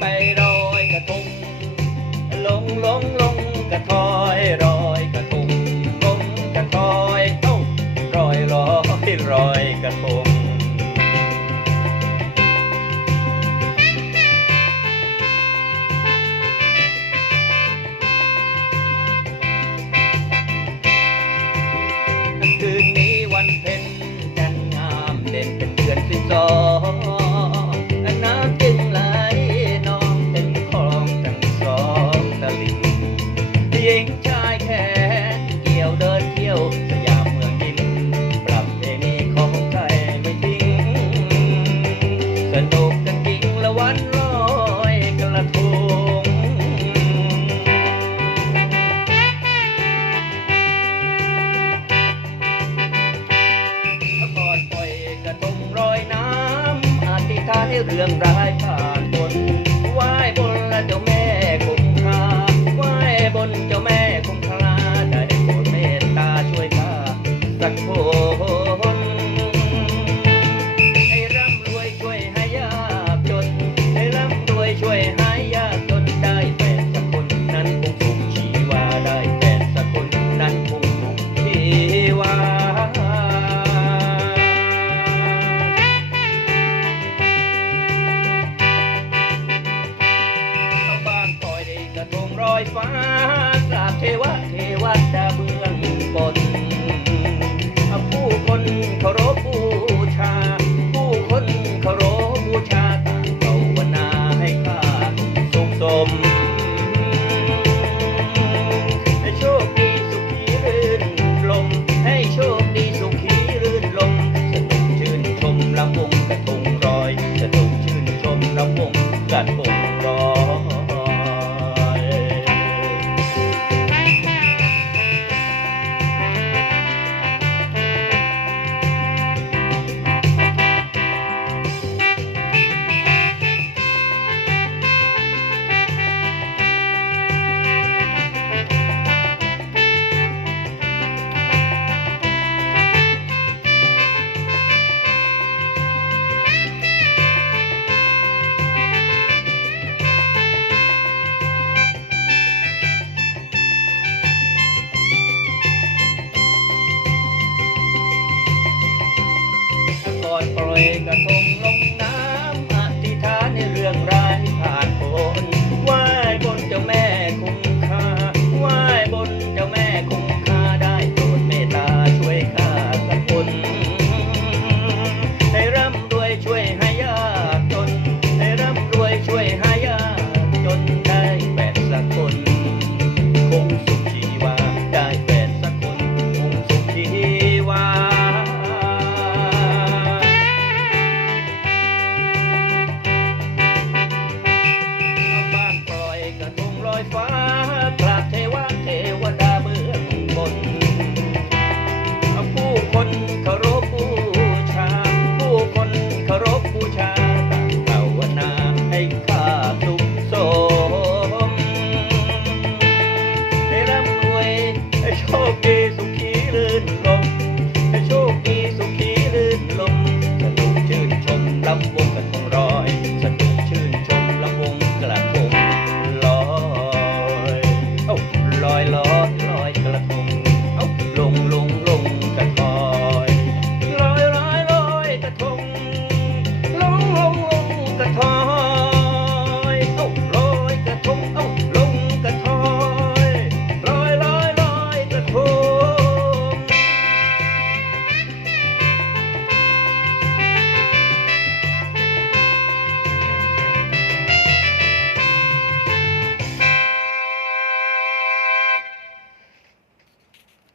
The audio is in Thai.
ไปรอยกระทงลงลงลงกระทอยรอยกระทงลงกระทอยต้องรอยรอยรอยกระทงคืนนี้วันเพ dendam รอยฟ้ากราบเทวะเท กระทงลงน้ำ